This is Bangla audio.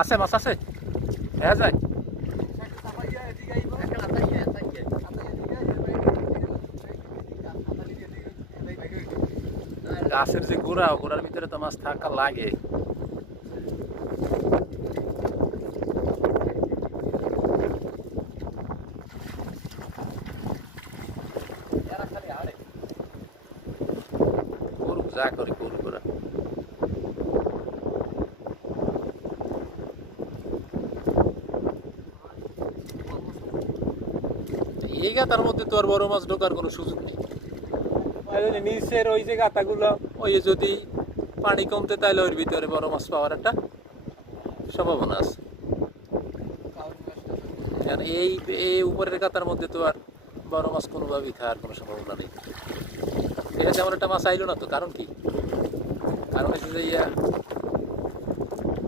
আছে মাছ আছে, দেখা যায়। গাছের যে গোড়া, গোড়ার ভিতরে তো মাছ থাকা লাগে। করুক যা করে করুক ওরা। এই গাতার মধ্যে তো আর বড় মাছ ঢোকার কোনো সুযোগ নেই। নিচের ওই যে গাতাগুলো, ওই যদি পানি কমতে, তাহলে ওর ভিতরে বড় মাছ পাওয়ার একটা সম্ভাবনা আছে। এই এই উপরের গাতার মধ্যে তো আর বড় মাছ কোনোভাবেই খাওয়ার কোনো সম্ভাবনা নেই। এটা তেমন একটা মাছ আইলো না তো, কারণ কি? কারণ হচ্ছে যে